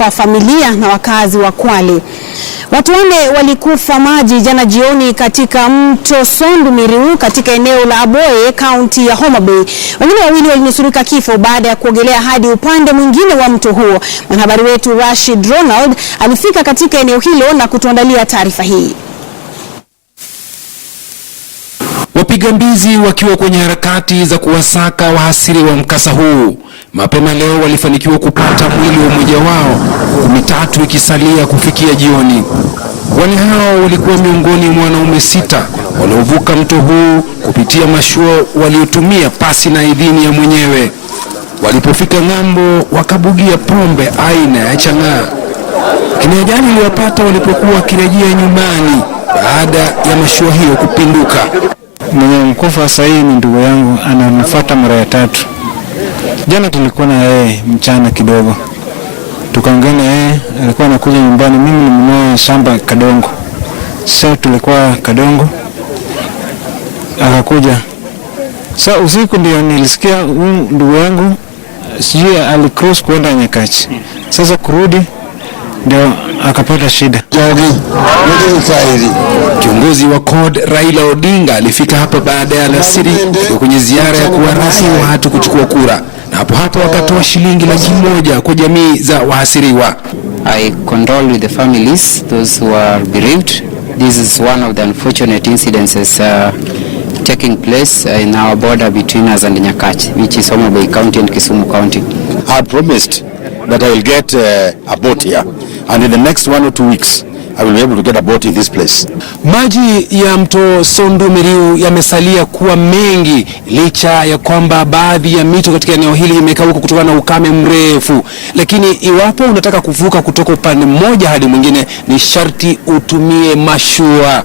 kwa familia na wakazi wa Kwale. Watu 4 walikufa maji jana jioni katika mto Sondu Miriu katika eneo la Aboye, kaunti ya Homa Bay. Wengine 2 walinusurika kifo baada ya kuogelea hadi upande mwingine wa mto huo. Mwanahabari wetu Rashid Ronald alifika katika eneo hilo na kutuandalia taarifa hii. Wapiga mbizi wakiwa kwenye harakati za kuwasaka wahasiri wa mkasa huu. Mapema leo walifanikiwa kupata mwili wa mmoja wao, 3 ikisalia kufikia jioni. Wale hao walikuwa miongoni mwa wanaume 6 waliovuka mto huu kupitia mashua waliotumia pasi na idhini ya mwenyewe. Walipofika ng'ambo wakabugia pombe aina ya chang'aa. Kinajani iliwapata walipokuwa wakirejea nyumbani baada ya mashua hiyo kupinduka. Mwenye mkufa sasa ni ndugu yangu, ananifuata mara ya 3. Jana tulikuwa na yeye mchana kidogo. Tukaongea na yeye, alikuwa anakuja nyumbani, mimi nimenunua shamba Kadongo. Sasa tulikuwa Kadongo. Akakuja. Sasa usiku ndio nilisikia ndugu yangu sijui alicross kwenda Nyakachi. Sasa kurudi ndio akapata shida. Kiongozi wa CORD Raila Odinga alifika hapa baada ya alasiri kwenye ziara ya kuwarasi watu kuchukua kura, na hapo wakatoa shilingi $100,000 kwa jamii za wahasiriwa. I condole with the families, those who are bereaved. This is one of the unfortunate incidences taking place in our border between us and Nyakachi, which is Homa Bay County and Kisumu County. I had promised that I will get a boat here, and in the next 1 or 2 weeks I will be able to get a boat in this place. Maji ya mto Sondu Miriu yamesalia kuwa mengi licha ya kwamba baadhi ya mito katika eneo hili imekauka kutokana na ukame mrefu. Lakini iwapo unataka kuvuka kutoka upande mmoja hadi mwingine ni sharti utumie mashua.